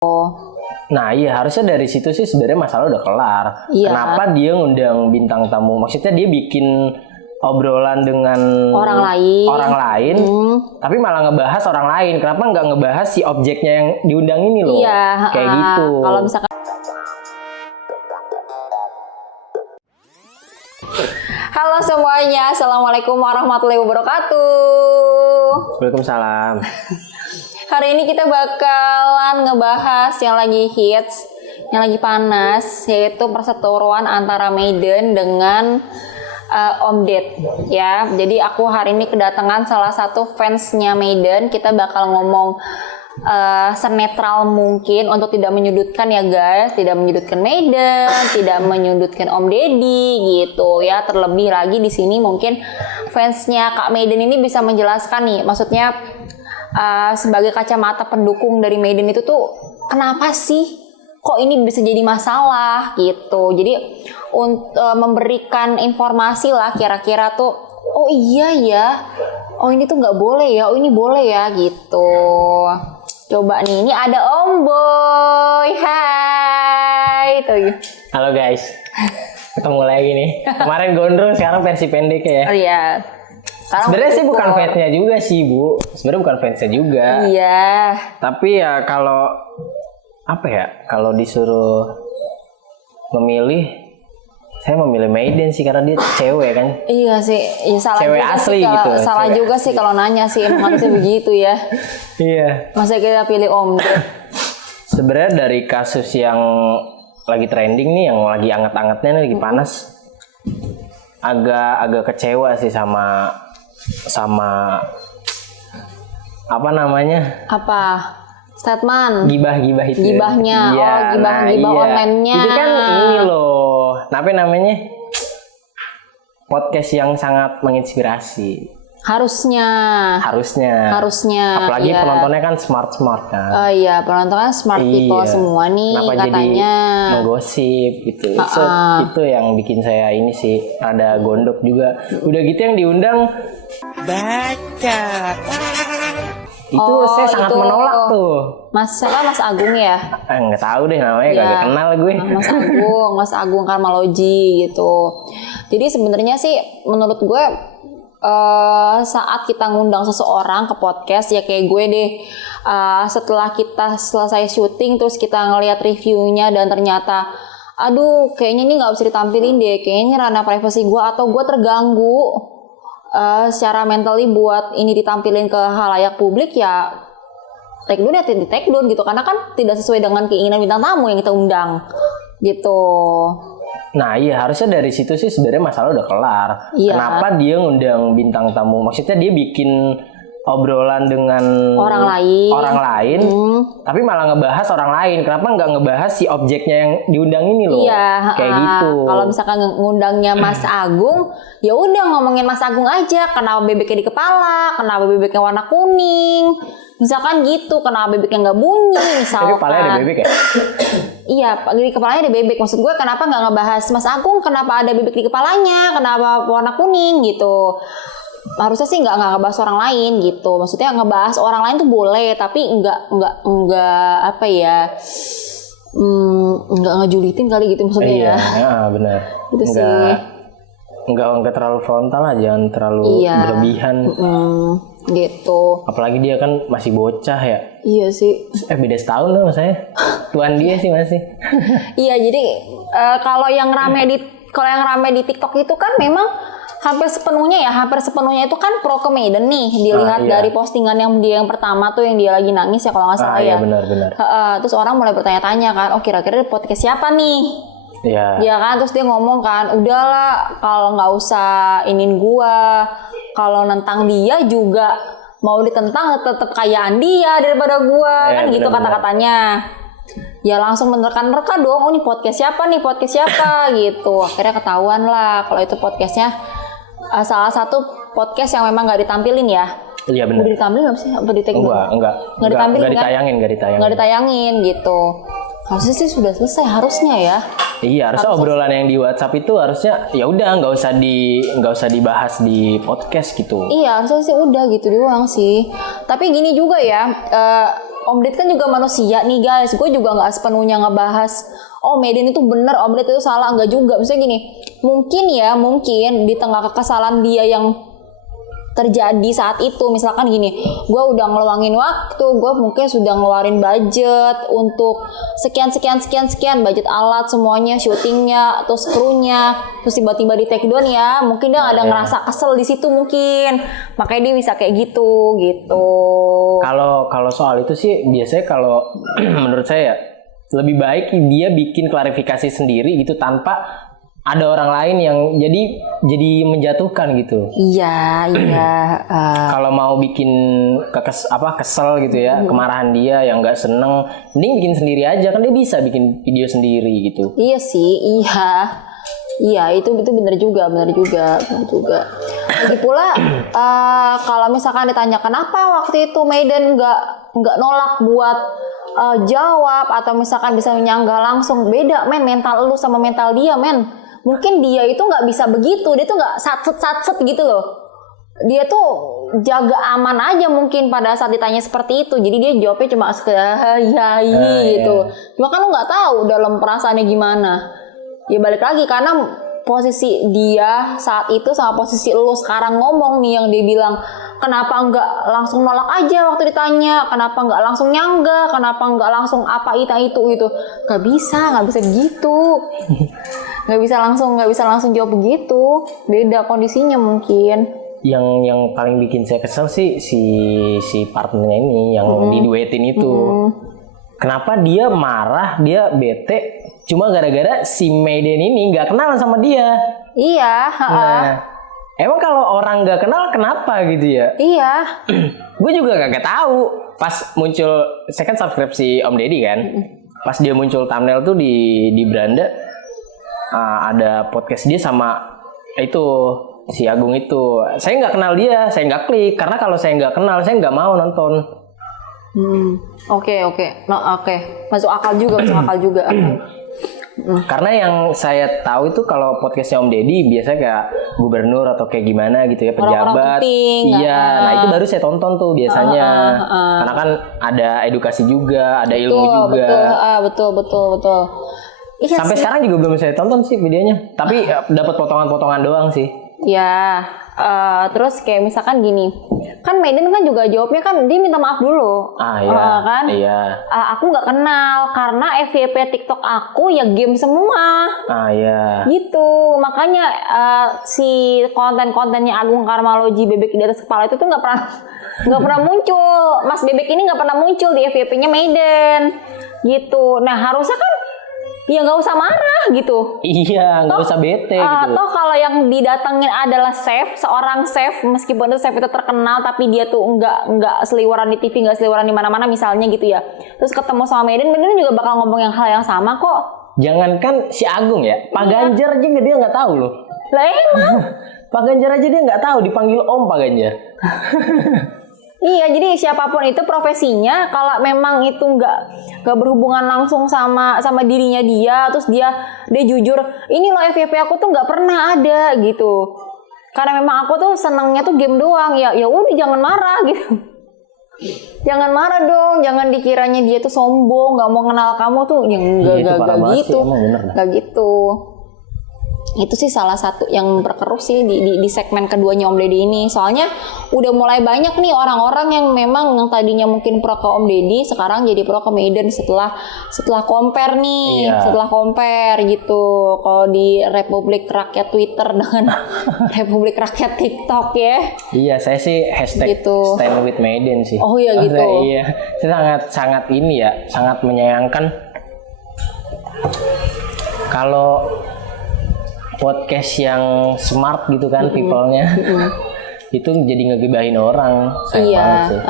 Nah iya, harusnya dari situ sih sebenarnya masalah udah kelar. Iya. Kenapa dia ngundang bintang tamu? Maksudnya dia bikin obrolan dengan orang lain, tapi malah ngebahas orang lain. Kenapa nggak ngebahas si objeknya yang diundang ini loh? Iya, kayak gitu. Kalau misalkan halo semuanya, assalamualaikum warahmatullahi wabarakatuh. Waalaikumsalam. Hari ini kita bakalan ngebahas yang lagi hits, yang lagi panas, yaitu perseteruan antara Maiden dengan Om Ded ya. Jadi aku hari ini kedatangan salah satu fansnya Maiden. Kita bakal ngomong senetral mungkin untuk tidak menyudutkan ya guys, tidak menyudutkan Maiden, tidak menyudutkan Om Deddy gitu ya. Terlebih lagi di sini mungkin fansnya Kak Maiden ini bisa menjelaskan nih, maksudnya sebagai kacamata pendukung dari Maiden itu tuh kenapa sih kok ini bisa jadi masalah gitu. Jadi untuk memberikan informasi lah kira-kira tuh, oh iya ya, oh ini tuh nggak boleh ya, oh ini boleh ya gitu. Coba nih, ini ada Om Boy, hai tuh. Halo guys, ketemu lagi nih. Kemarin gondrong, sekarang versi pendek ya. Oh iya. Sebenarnya sih bukan fansnya juga sih Bu, sebenarnya bukan fansnya juga. Iya. Tapi ya kalau apa ya, kalau disuruh memilih, saya memilih Maiden sih karena dia cewek kan. Iya sih, ya salah cewek juga asli sih kalau, gitu. salah Cewek juga asli. sih kalau nanya sih, emang harusnya begitu ya. Iya. Masa kita pilih Om Ded? Sebenarnya dari kasus yang lagi trending nih, yang lagi anget-angetnya nih, lagi panas, agak kecewa sih sama apa namanya? Apa? Statement? Gibah itu. Gibahnya, Iya, gibah online-nya. Itu kan ini loh, apa namanya? Podcast yang sangat menginspirasi. Harusnya. Apalagi iya. penontonnya kan smart kan. Oh iya, penontonnya smart people semua nih. Kenapa katanya jadi menggosip gitu. Itu yang bikin saya ini sih ada gondok juga. Udah gitu yang diundang baca. Itu saya sangat menolak tuh. Mas Agung ya? Nggak tahu deh namanya, gak kenal gue. Mas Agung Karmaloji gitu. Jadi sebenarnya sih menurut gue saat kita ngundang seseorang ke podcast ya kayak gue deh, setelah kita selesai syuting terus kita ngelihat reviewnya dan ternyata aduh kayaknya ini nggak bisa ditampilin deh, kayaknya ini ranah privasi gue atau gue terganggu secara mentally buat ini ditampilin ke halayak publik, ya take down ya take down gitu, karena kan tidak sesuai dengan keinginan bintang tamu yang kita undang gitu. Nah iya, harusnya dari situ sih sebenarnya masalah udah kelar. Iya. Kenapa dia ngundang bintang tamu? Maksudnya dia bikin obrolan dengan orang lain, tapi malah ngebahas orang lain. Kenapa nggak ngebahas si objeknya yang diundang ini loh? Iya, kayak gitu. Kalau misalkan ngundangnya Mas Agung, ya udah ngomongin Mas Agung aja. Kenapa bebeknya di kepala? Kenapa bebeknya warna kuning? Misalkan gitu, kenapa bebeknya nggak bunyi? Misalkan. Tapi kepalanya ada bebek ya? Iya, di kepalanya ada bebek. Maksud gue kenapa nggak ngebahas Mas Agung? Kenapa ada bebek di kepalanya? Kenapa warna kuning gitu? Harusnya sih nggak ngebahas orang lain gitu. Maksudnya ngebahas orang lain tuh boleh, tapi nggak apa ya? Nggak ngejulitin kali gitu maksudnya ya. Iya, benar. Gitu sih. Nggak terlalu frontal lah, jangan terlalu berlebihan. Gitu. Apalagi dia kan masih bocah ya. Iya sih. Beda setahun loh saya. Tuan dia sih masih. Iya, jadi kalau yang rame di TikTok itu kan memang hampir sepenuhnya itu kan pro ke Maiden nih, dilihat dari postingan yang dia yang pertama tuh yang dia lagi nangis ya kalau nggak salah ya. Iya benar. Terus orang mulai bertanya-tanya kan, oh kira-kira podcast siapa nih? Iya. Ya kan, terus dia ngomong kan, udahlah kalau nggak usah inin gua, kalau nentang dia juga mau ditentang tetap kayaan dia daripada gua, kan gitu kata-katanya. Ya langsung menerka-nerka dong, oh ini podcast siapa gitu. Akhirnya ketahuan lah kalau itu podcastnya salah satu podcast yang memang nggak ditampilin ya. Iya benar. Udah ditampilin nggak sih? Apa di take down? Enggak ditayangin. Nggak ditayangin gitu. Harusnya sih sudah selesai harusnya ya. Iya, harusnya obrolan yang di WhatsApp itu harusnya ya udah nggak usah dibahas di podcast gitu. Iya, harusnya sih udah gitu doang sih. Tapi gini juga ya, Om Ded kan juga manusia nih guys. Gue juga nggak sepenuhnya ngebahas oh Medan itu bener, Om Ded itu salah, enggak juga. Misalnya gini, mungkin di tengah kekesalan dia yang terjadi saat itu, misalkan gini, gue udah ngeluangin waktu, gue mungkin sudah ngeluarin budget untuk sekian budget alat semuanya, syutingnya, terus krunya, terus tiba-tiba di take down ya, mungkin dia ada ngerasa kesel di situ mungkin, makanya dia bisa kayak gitu. Kalau soal itu sih biasanya kalau menurut saya lebih baik dia bikin klarifikasi sendiri gitu tanpa ada orang lain yang jadi menjatuhkan gitu. Iya. Kalau mau bikin kesel gitu ya, kemarahan dia yang nggak seneng, mending bikin sendiri aja, kan dia bisa bikin video sendiri gitu. Iya sih, iya itu benar juga. Lagi pula kalau misalkan ditanya kenapa waktu itu Maiden nggak nolak buat jawab atau misalkan bisa menyanggah langsung, beda men, mental lu sama mental dia men. Mungkin dia itu nggak bisa begitu, dia tuh nggak satset gitu loh. Dia tuh jaga aman aja mungkin pada saat ditanya seperti itu. Jadi dia jawabnya cuma sekedar gitu. Cuma kan lu nggak tahu dalam perasaannya gimana. Ya balik lagi karena posisi dia saat itu sama posisi lu sekarang ngomong nih yang dia bilang kenapa nggak langsung nolak aja waktu ditanya, kenapa nggak langsung nyanggah, kenapa nggak langsung apa itu gitu. Nggak bisa gitu. nggak bisa langsung jawab begitu, beda kondisinya mungkin. Yang paling bikin saya kesel sih si partnernya ini yang diduetin itu. Kenapa dia marah, dia bete cuma gara-gara si Maiden ini nggak kenal sama dia. Iya. Nah, emang kalau orang nggak kenal kenapa gitu ya? Iya. Gue juga gak tahu. Pas muncul, saya kan subscribe si Om Deddy kan. Pas dia muncul thumbnail tuh di beranda, ada podcast dia sama itu si Agung itu. Saya nggak kenal dia, saya nggak klik karena kalau saya nggak kenal saya nggak mau nonton. Oke. Masuk akal juga. Karena yang saya tahu itu kalau podcastnya Om Deddy biasanya kayak gubernur atau kayak gimana gitu ya, pejabat. Orang-orang penting. Iya, nah itu baru saya tonton tuh biasanya. Karena kan ada edukasi juga, ada ilmu juga. Betul. Iya sampai sih. sekarang juga belum saya tonton sih videonya. Tapi dapat potongan-potongan doang sih. Ya, terus kayak misalkan gini, kan Maiden kan juga jawabnya kan dia minta maaf dulu, Iya. kan? Iya. Aku nggak kenal karena FYP TikTok aku ya game semua. Iya. Gitu, makanya si konten-kontennya Agung Karmaloji Bebek di atas kepala itu tuh nggak pernah muncul. Mas Bebek ini nggak pernah muncul di FYP-nya Maiden. Gitu. Nah harusnya kan ya nggak usah marah gitu. Iya, nggak usah bete gitu. Toh kalau yang didatengin adalah seorang chef, meskipun itu chef itu terkenal, tapi dia tuh nggak seliweran di TV, nggak seliweran di mana-mana misalnya gitu ya. Terus ketemu sama Maiden juga bakal ngomong hal yang sama kok. Jangankan si Agung ya, Pak Ganjar aja dia nggak tahu loh. Lah emang. Pak Ganjar aja dia nggak tahu, dipanggil Om Pak Ganjar. Iya, jadi siapapun itu profesinya, kalau memang itu nggak berhubungan langsung sama dirinya dia, terus dia jujur, ini loh FYP aku tuh nggak pernah ada gitu. Karena memang aku tuh senangnya tuh game doang, ya udah jangan marah gitu. Jangan marah dong, jangan dikiranya dia tuh sombong, nggak mau kenal kamu tuh, yang nggak gitu, nggak gitu. Itu sih salah satu yang memperkeruh sih di segmen keduanya Om Deddy ini. Soalnya udah mulai banyak nih orang-orang yang memang yang tadinya mungkin pro ke Om Deddy sekarang jadi pro ke Maiden setelah compare nih. Iya. Setelah compare gitu. Kalau di Republik Rakyat Twitter dengan Republik Rakyat TikTok ya. Iya, saya sih hashtag gitu. Stand with Maiden sih. Oh iya gitu. Iya, saya sangat ini ya, sangat menyayangkan kalau podcast yang smart gitu kan, people-nya itu jadi ngegibahin orang, sayang banget sih.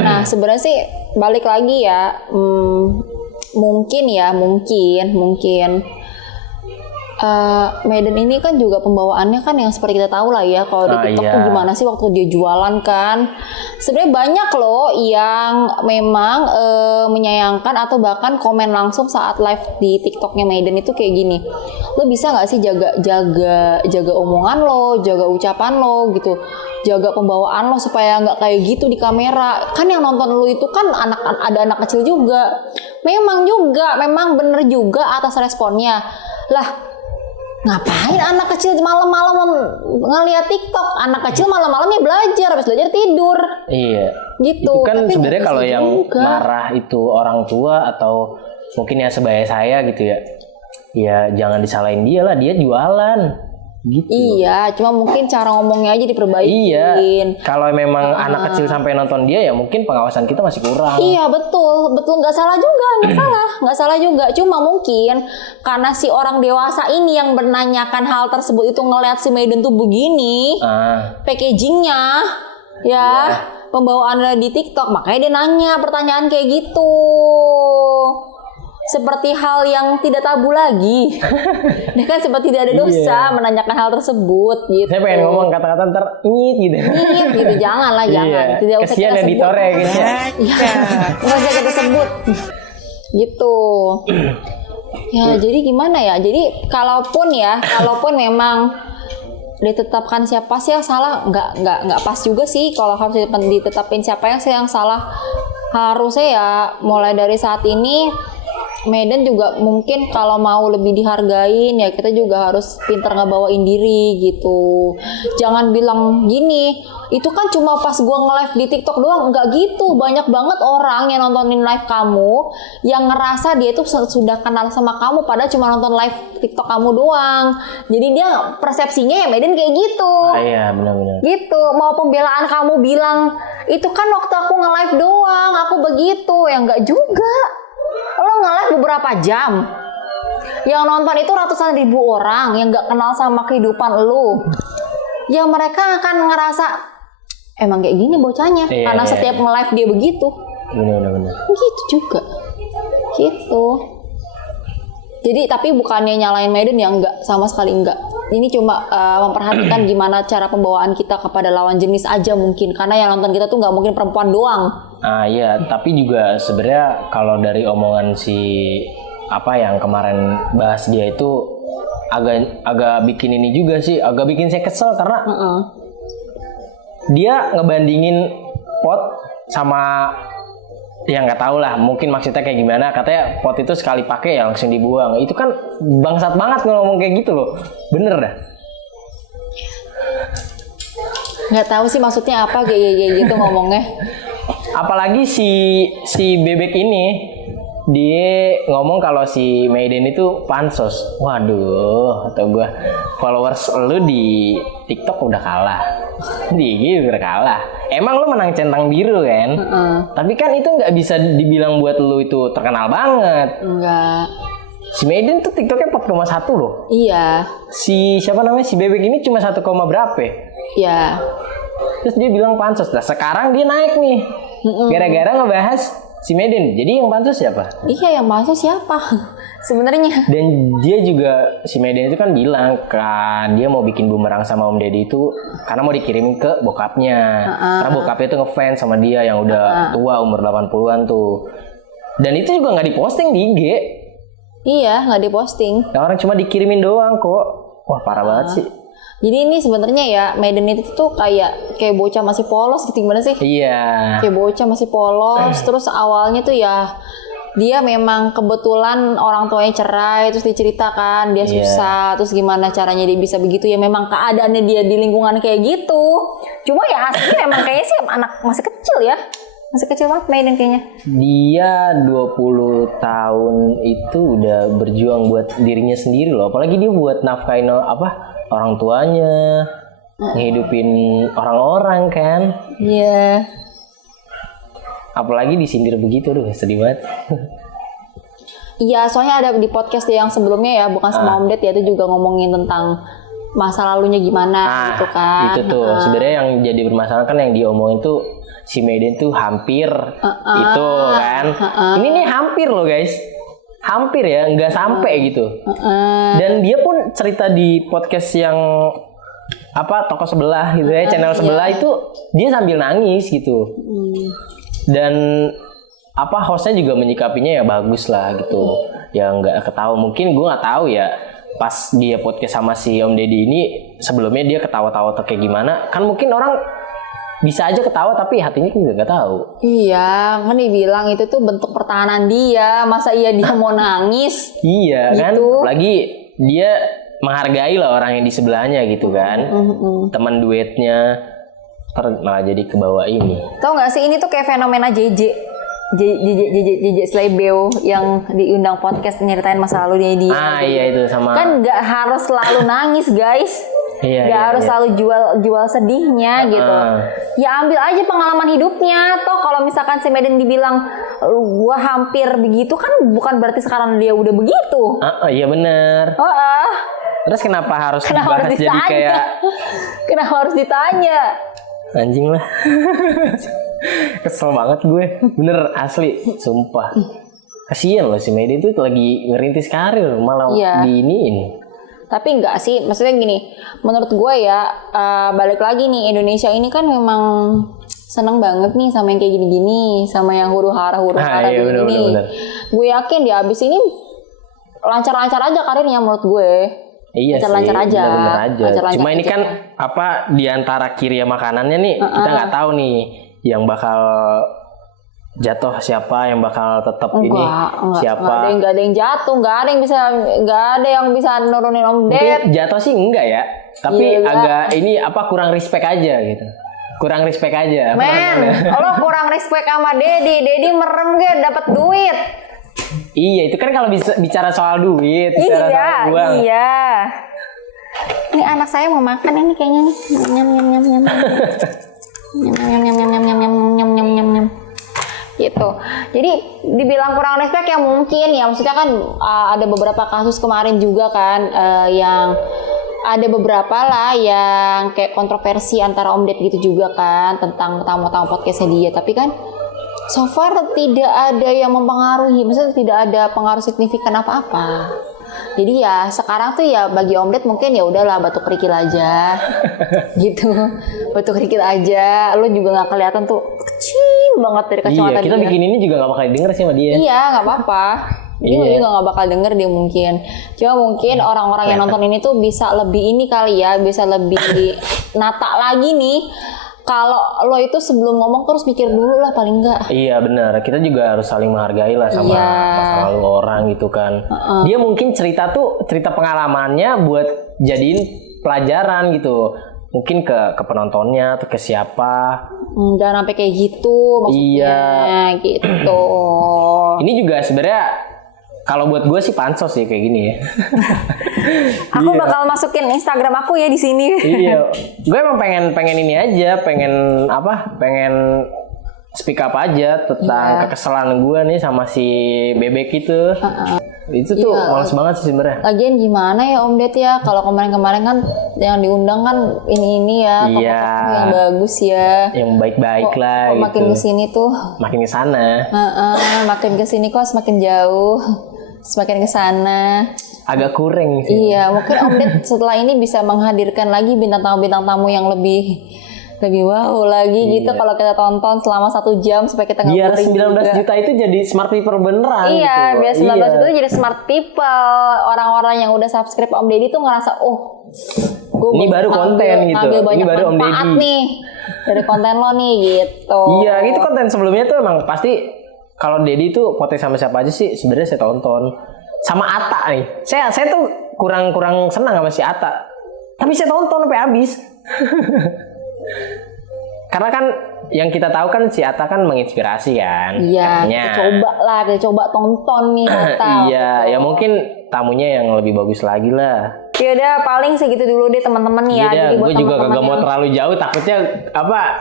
Nah sebenarnya sih balik lagi ya, mungkin Maiden ini kan juga pembawaannya kan yang seperti kita tahu lah ya, kalau di TikTok iya. tuh gimana sih waktu dia jualan kan. Sebenarnya banyak loh yang memang menyayangkan atau bahkan komen langsung saat live di TikToknya Maiden itu kayak gini. Lo bisa nggak sih jaga omongan lo, jaga ucapan lo gitu, jaga pembawaan lo supaya nggak kayak gitu di kamera. Kan yang nonton lo itu kan ada anak kecil juga. Memang bener juga atas responnya. Lah, ngapain anak kecil malam-malam ngeliat TikTok? Anak kecil malam-malam ya belajar, habis belajar tidur. Iya. Gitu. Itu kan Tapi sebenarnya nggak kalau bisa yang juga. marah itu orang tua atau mungkin ya sebaya saya gitu ya. Ya jangan disalahin dia lah, dia jualan. Gitu. Iya, cuma mungkin cara ngomongnya aja diperbaikin. Iya. Kalau memang anak kecil sampai nonton dia ya mungkin pengawasan kita masih kurang. Iya betul nggak salah juga, nggak salah juga. Cuma mungkin karena si orang dewasa ini yang menanyakan hal tersebut itu ngeliat si Maiden tuh begini, packagingnya, ya, pembawaannya di TikTok, makanya dia nanya pertanyaan kayak gitu. Seperti hal yang tidak tabu lagi. Dia kan seperti tidak ada dosa menanyakan hal tersebut gitu. Saya pengen ngomong kata-kata ntar nyit gitu. Nyit gitu, jangan. Tidak usah Kesian kita sebut. editornya gitu. Nggak usah kita sebut. Gitu. Ya, jadi gimana ya? Jadi kalaupun memang ditetapkan siapa sih yang salah, nggak pas juga sih kalau harus ditetapin siapa yang salah. Harusnya ya mulai dari saat ini Maiden juga mungkin kalau mau lebih dihargain ya kita juga harus pintar ngebawain diri gitu. Jangan bilang gini, itu kan cuma pas gua nge-live di TikTok doang. Enggak gitu, banyak banget orang yang nontonin live kamu yang ngerasa dia tuh sudah kenal sama kamu padahal cuma nonton live TikTok kamu doang. Jadi dia persepsinya ya Maiden kayak gitu. Iya, benar-benar. Gitu, mau pembelaan kamu bilang itu kan waktu aku nge-live doang, aku begitu, ya enggak juga. Lo nge-live beberapa jam, yang nonton itu ratusan ribu orang yang nggak kenal sama kehidupan lo, ya mereka akan ngerasa emang kayak gini bocahnya, karena setiap nge-live dia begitu. Benar. Gitu juga, gitu. Jadi tapi bukannya nyalain Maiden ya, enggak, sama sekali enggak. Ini cuma memperhatikan gimana cara pembawaan kita kepada lawan jenis aja mungkin, karena yang nonton kita tuh nggak mungkin perempuan doang. Iya, tapi juga sebenarnya kalau dari omongan si apa yang kemarin bahas dia itu agak bikin ini juga sih, agak bikin saya kesel karena dia ngebandingin pot sama ya nggak tahu lah, mungkin maksudnya kayak gimana, katanya pot itu sekali pakai ya langsung dibuang. Itu kan bangsat banget ngomong kayak gitu loh, bener dah. Nggak tahu sih maksudnya apa kayak gitu ngomongnya. Apalagi si bebek ini dia ngomong kalau si Maiden itu pansos. Waduh, atau gua followers lu di TikTok udah kalah, di IG udah kalah. Emang lu menang centang biru kan? Tapi kan itu nggak bisa dibilang buat lu itu terkenal banget. Enggak. Si Maiden tuh TikToknya 4,1 loh. Iya. Si siapa namanya, si bebek ini cuma 1, berapa ya? Iya. Terus dia bilang pansos. Nah sekarang dia naik nih, gara-gara ngebahas si Maiden. Jadi yang pansos siapa? Iya, yang pansos siapa sebenarnya? Dan dia juga, si Maiden itu kan bilang kan dia mau bikin bumerang sama Om Deddy itu karena mau dikirim ke bokapnya. Karena bokapnya tuh ngefans sama dia yang udah tua, umur 80-an tuh. Dan itu juga nggak diposting di IG. Iya, nggak diposting. Nah, orang cuma dikirimin doang kok. Wah parah banget sih. Jadi ini sebenarnya ya Maiden itu tuh kayak bocah masih polos gitu, gimana sih? Iya. Kayak bocah masih polos. Terus awalnya tuh ya dia memang kebetulan orang tuanya cerai, terus diceritakan dia susah, terus gimana caranya dia bisa begitu, ya memang keadaannya dia di lingkungan kayak gitu. Cuma ya aslinya emang kayaknya sih anak masih kecil ya. Masih kecil banget Maiden kayaknya. Dia 20 tahun itu udah berjuang buat dirinya sendiri loh. Apalagi dia buat nafkahin orang tuanya, ngehidupin orang-orang kan. Iya. Apalagi disindir begitu, aduh sedih banget. Iya, soalnya ada di podcast dia yang sebelumnya ya, bukan sama Om Ded ya, itu juga ngomongin tentang masa lalunya gimana gitu kan. Itu tuh sebenarnya yang jadi bermasalah kan, yang diomongin tuh si Maiden tuh hampir itu kan. Ini nih hampir loh guys. hampir ya nggak sampai gitu. Dan dia pun cerita di podcast yang toko sebelah gitu ya, channel sebelah itu dia sambil nangis gitu. Dan hostnya juga menyikapinya ya bagus lah gitu. Ya nggak ketawa, mungkin gue nggak tahu ya pas dia podcast sama si Om Deddy ini sebelumnya dia ketawa-tawa atau kayak gimana. Kan mungkin orang bisa aja ketawa tapi hatinya kan nggak tahu. Iya, kan dibilang itu tuh bentuk pertahanan dia. Masa dia mau nangis? Iya gitu. Kan, lagi dia menghargai lah orang yang di sebelahnya gitu kan. Teman duetnya malah jadi kebawa ini. Tahu nggak sih ini tuh kayak fenomena JJ Slebeo yang diundang podcast nyeritain masa lalu dia. Iya itu sama. Kan nggak harus selalu nangis guys. Gak harus selalu jual sedihnya gitu. Ya ambil aja pengalaman hidupnya. Toh kalau misalkan si Medan dibilang gua hampir begitu kan bukan berarti sekarang dia udah begitu. Iya benar. Terus kenapa harus dibahas jadi kayak kenapa harus ditanya? Anjing lah. Kesel banget gue. Bener asli, sumpah. Kasian loh si Medan itu lagi ngerintis karir malah diiniin. Tapi enggak sih, maksudnya gini, menurut gue ya, balik lagi nih, Indonesia ini kan memang seneng banget nih sama yang kayak gini-gini, sama yang huru-hara gini-gini. Gue yakin dia abis ini lancar-lancar aja karirnya menurut gue. Iya lancar-lancar sih, aja. Lancar-lancar cuma ini kan di antara kiri makanannya nih, kita nggak tahu nih yang bakal jatuh siapa, yang bakal tetap siapa. Enggak ada yang jatuh, enggak ada yang bisa nurunin Om Ded. Mungkin jatuh sih enggak ya, tapi agak ini kurang respect aja gitu. Kurang respect aja. Lo kurang respect sama Dedi merem dapat duit. Iya, itu kan kalau bicara soal duit, bicara soal uang. Iya. Ini anak saya mau makan ini kayaknya nih. Nyam. Nyam. Gitu. Jadi dibilang kurang respect ya mungkin ya, maksudnya kan ada beberapa kasus kemarin juga kan yang ada beberapa lah yang kayak kontroversi antara Om Ded gitu juga kan tentang tamu-tamu podcastnya dia, tapi kan so far tidak ada yang mempengaruhi, maksudnya tidak ada pengaruh signifikan apa-apa. Jadi ya sekarang tuh ya bagi Om Ded mungkin ya udahlah batu kerikil aja. Gitu. Batu kerikil aja. Lo juga nggak kelihatan tuh kecil banget dari kacamata dia. Kita bikin ini juga nggak bakal denger sih sama dia. Iya, nggak apa-apa. Dia juga nggak bakal denger dia mungkin. Cuma mungkin orang-orang yang nonton ini tuh bisa lebih ini kali ya, bisa lebih nata lagi nih. Kalau lo itu sebelum ngomong terus mikir dulu lah paling enggak. Iya benar, kita juga harus saling menghargai lah sama masa lalu orang gitu kan. Dia mungkin cerita pengalamannya buat jadiin pelajaran gitu. Mungkin ke penontonnya atau ke siapa. Jangan sampai kayak gitu maksudnya. Gitu. Ini juga sebenarnya kalau buat gue sih pansos sih kayak gini ya. Aku bakal masukin Instagram aku ya di sini. Iya, gue emang pengen ini aja, pengen speak up aja tentang kekesalan gue nih sama si Bebek itu. Itu tuh males banget sih sebenarnya. Lagian gimana ya Om Ded ya, kalau kemarin-kemarin kan yang diundang kan ini ya, tokoh-tokoh yang bagus ya, yang baik-baik lah. Gitu. Makin kesini tuh, makin kesana. Makin kesini kok semakin jauh. Semakin kesana agak kurang sih. Iya, mungkin Om Ded setelah ini bisa menghadirkan lagi bintang tamu yang lebih wow lagi gitu kalau kita tonton selama 1 jam supaya kita nggak boring. Biar 19 juta itu jadi smart people beneran. Iya, gitu. Biar 19 juta jadi smart people. Orang-orang yang udah subscribe Om Deddy tuh ngerasa ini baru konten gitu. Ini baru Om Deddy nih dari konten lo nih gitu. Iya, itu konten sebelumnya tuh emang pasti. Kalau Deddy tuh podcast sama siapa aja sih sebenarnya saya tonton. Sama Atta nih. Saya tuh kurang senang sama si Atta. Tapi saya tonton sampai habis. Karena kan yang kita tahu kan si Atta kan menginspirasi kan. Iya, kita coba tonton nih Atta. Iya, ya mungkin tamunya yang lebih bagus lagi lah. Yaudah paling segitu dulu deh teman-teman ya. Jadi gue juga kagak mau terlalu jauh, takutnya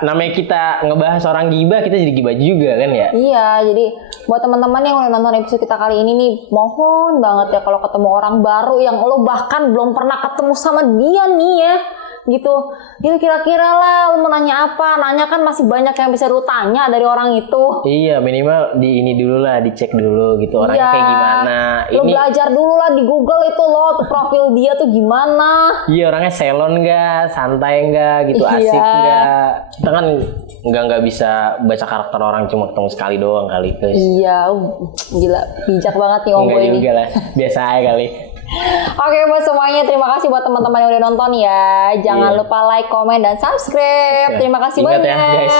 namanya kita ngebahas orang gibah kita jadi gibah juga kan ya. Iya, jadi buat teman-teman yang udah nonton episode kita kali ini nih, mohon banget ya kalau ketemu orang baru yang lo bahkan belum pernah ketemu sama dia nih ya, gitu kira-kira lah lu mau nanya apa, nanya kan masih banyak yang bisa lu tanya dari orang itu. Iya, minimal di ini dulu lah, dicek dulu gitu orangnya Iya. kayak gimana. Lu belajar dulu lah di Google itu loh, tuh profil dia tuh gimana. Iya, orangnya selon nggak, santai nggak, gitu, Iya. asik nggak. Kita kan nggak bisa baca karakter orang cuma ketemu sekali doang kali, guys. Iya, gila bijak banget nih Om Enggak Boy ini. juga lah, biasa aja kali. Oke buat semuanya, terima kasih buat teman-teman yang udah nonton ya. Jangan Iya. lupa like, komen, dan subscribe. Terima kasih Ingat banyak. ya, guys.